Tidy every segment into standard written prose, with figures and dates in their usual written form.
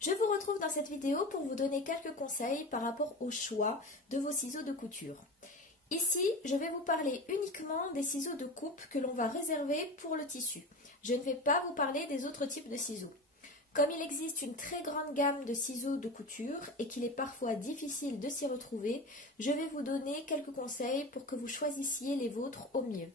Je vous retrouve dans cette vidéo pour vous donner quelques conseils par rapport au choix de vos ciseaux de couture. Ici, je vais vous parler uniquement des ciseaux de coupe que l'on va réserver pour le tissu. Je ne vais pas vous parler des autres types de ciseaux. Comme il existe une très grande gamme de ciseaux de couture et qu'il est parfois difficile de s'y retrouver, je vais vous donner quelques conseils pour que vous choisissiez les vôtres au mieux.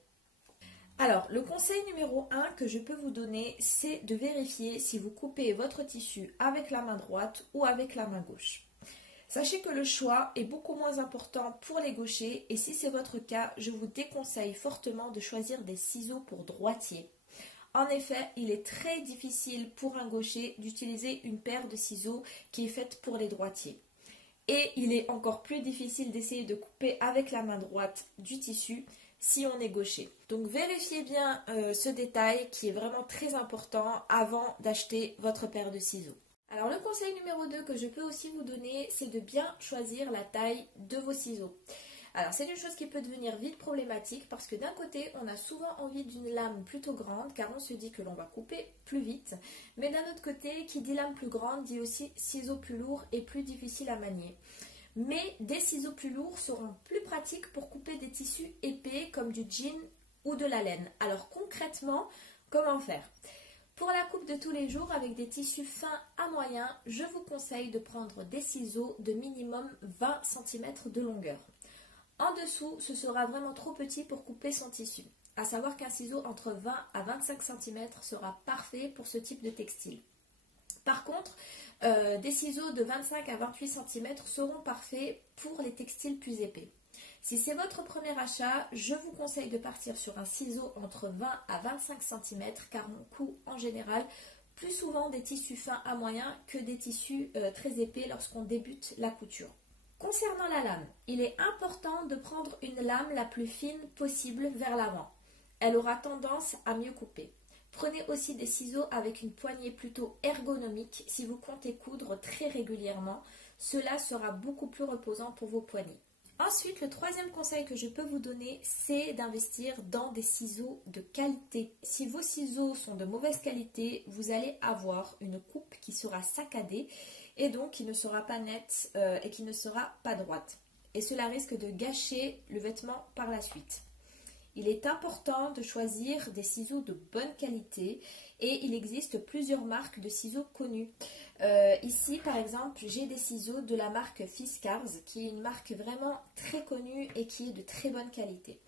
Alors, le conseil numéro 1 que je peux vous donner, c'est de vérifier si vous coupez votre tissu avec la main droite ou avec la main gauche. Sachez que le choix est beaucoup moins important pour les gauchers et si c'est votre cas, je vous déconseille fortement de choisir des ciseaux pour droitier. En effet, il est très difficile pour un gaucher d'utiliser une paire de ciseaux qui est faite pour les droitiers. Et il est encore plus difficile d'essayer de couper avec la main droite du tissu si on est gaucher. Donc vérifiez bien ce détail qui est vraiment très important avant d'acheter votre paire de ciseaux. Alors le conseil numéro 2 que je peux aussi vous donner, c'est de bien choisir la taille de vos ciseaux. Alors c'est une chose qui peut devenir vite problématique parce que d'un côté on a souvent envie d'une lame plutôt grande car on se dit que l'on va couper plus vite, mais d'un autre côté qui dit lame plus grande dit aussi ciseaux plus lourds et plus difficiles à manier. Mais des ciseaux plus lourds seront plus pratiques pour couper des tissus épais comme du jean ou de la laine. Alors concrètement, comment faire ? Pour la coupe de tous les jours avec des tissus fins à moyens, je vous conseille de prendre des ciseaux de minimum 20 cm de longueur. En dessous, ce sera vraiment trop petit pour couper son tissu. À savoir qu'un ciseau entre 20 à 25 cm sera parfait pour ce type de textile. Par contre, des ciseaux de 25 à 28 cm seront parfaits pour les textiles plus épais. Si c'est votre premier achat, je vous conseille de partir sur un ciseau entre 20 à 25 cm car on coud en général plus souvent des tissus fins à moyens que des tissus très épais lorsqu'on débute la couture. Concernant la lame, il est important de prendre une lame la plus fine possible vers l'avant. Elle aura tendance à mieux couper. Prenez aussi des ciseaux avec une poignée plutôt ergonomique si vous comptez coudre très régulièrement. Cela sera beaucoup plus reposant pour vos poignets. Ensuite, le troisième conseil que je peux vous donner, c'est d'investir dans des ciseaux de qualité. Si vos ciseaux sont de mauvaise qualité, vous allez avoir une coupe qui sera saccadée et donc qui ne sera pas nette et qui ne sera pas droite. Et cela risque de gâcher le vêtement par la suite. Il est important de choisir des ciseaux de bonne qualité et il existe plusieurs marques de ciseaux connues. Ici par exemple j'ai des ciseaux de la marque Fiskars qui est une marque vraiment très connue et qui est de très bonne qualité.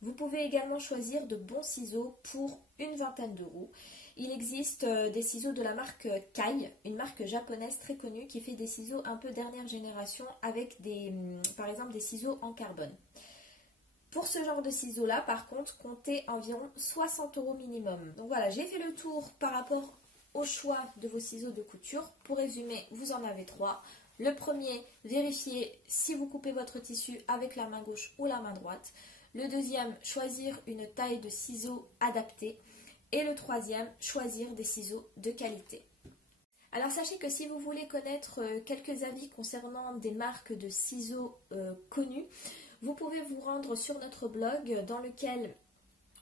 Vous pouvez également choisir de bons ciseaux pour une vingtaine d'euros. Il existe des ciseaux de la marque Kai, une marque japonaise très connue qui fait des ciseaux un peu dernière génération avec par exemple des ciseaux en carbone. Pour ce genre de ciseaux-là, par contre, comptez environ 60 euros minimum. Donc voilà, j'ai fait le tour par rapport au choix de vos ciseaux de couture. Pour résumer, vous en avez 3. Le premier, vérifiez si vous coupez votre tissu avec la main gauche ou la main droite. Le deuxième, choisir une taille de ciseaux adaptée. Et le troisième, choisir des ciseaux de qualité. Alors sachez que si vous voulez connaître quelques avis concernant des marques de ciseaux connues, vous pouvez vous rendre sur notre blog dans lequel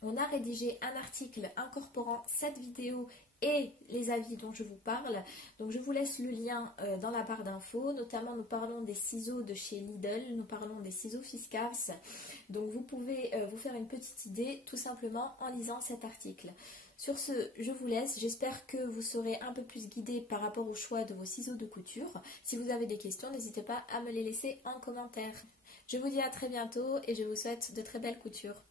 on a rédigé un article incorporant cette vidéo et les avis dont je vous parle. Donc je vous laisse le lien dans la barre d'infos. Notamment nous parlons des ciseaux de chez Lidl, nous parlons des ciseaux Fiskars. Donc vous pouvez vous faire une petite idée tout simplement en lisant cet article. Sur ce, je vous laisse. J'espère que vous serez un peu plus guidé par rapport au choix de vos ciseaux de couture. Si vous avez des questions, n'hésitez pas à me les laisser en commentaire. Je vous dis à très bientôt et je vous souhaite de très belles coutures.